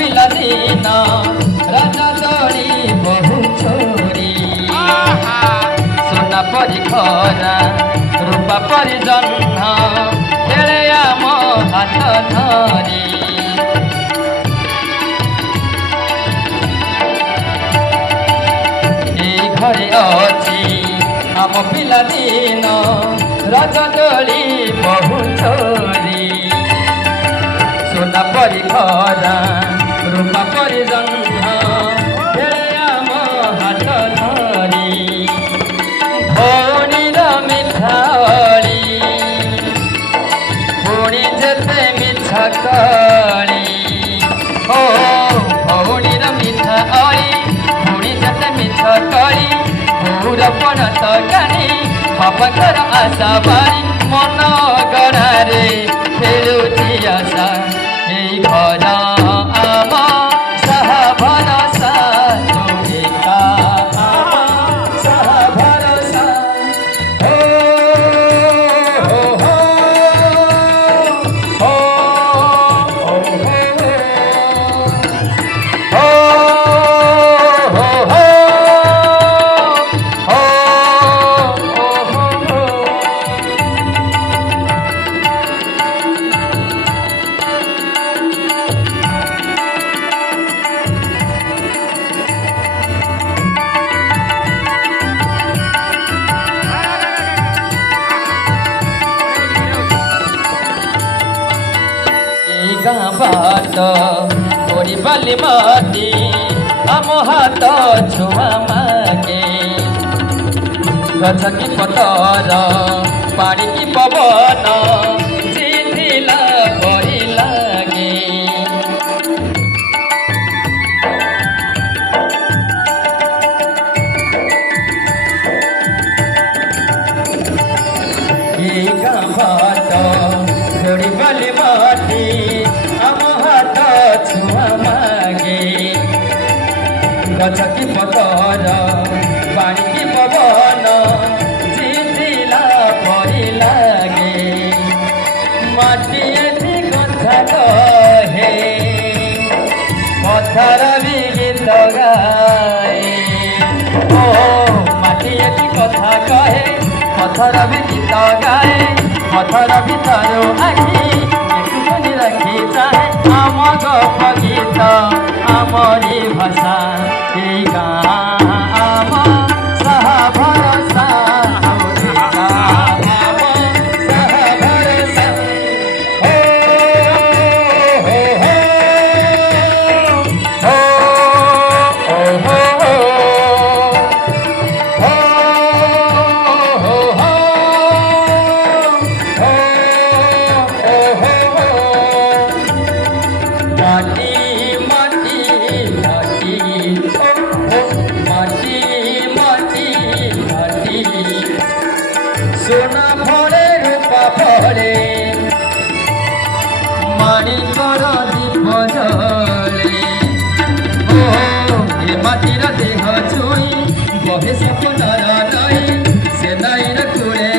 पिला दिन राजा दड़ी बहु छोरी सोना परी खरा रूपा परी जह्न खेले आम हाथ धरी এই ঘরে অছি আম পিলা দিন রাজা দড়ি বহু ছোরি সোনা পরি খরা রূপা পরি জহ্ন খেলে আম হাত ধরি ভৌণীর মিঠা অলি পুଣି যেতে মিঠা কলি ও ভৌণীর মিঠা অলি পুଣି যেতে মিঠা কলি পুর পণ তকানি বাপাଙ୍କର আশা বাড়ি মন গড়ারে ফেরুছি আশা এই ঘর আম সাহা ভরসা চোখা আম সাহা ভরসা ও হো হো ও ও হো ও হো হো गाँ बाट तोड़ी बाली माटी आम हाथ छुआ मागे गछ की पतर पानी की पवन चिथिला परी लागे गाँ बाट तोड़ी बाली माटी आम हाथ छुआ मागे गछ की पतर पानी की पवन चिथिला परी लागे माटी एथि कथा कहे पथर भी गीत गाए ओ माटी एथि कथा कहे पथर भी गीत गाए पथर भीतर आखि देखुनी रखी चाहे आम गप गीत आमरी भाषा এই গাঁ আম সাহা ভরসা মাটি মাটি মাটি মাটি মাটি মাটি সোনা ভরে রূপা ভরে মানিকর দীপ জলে ও এ মাটির দেহ ছুঁই বহে সপনার নাই সে নাইর তুলে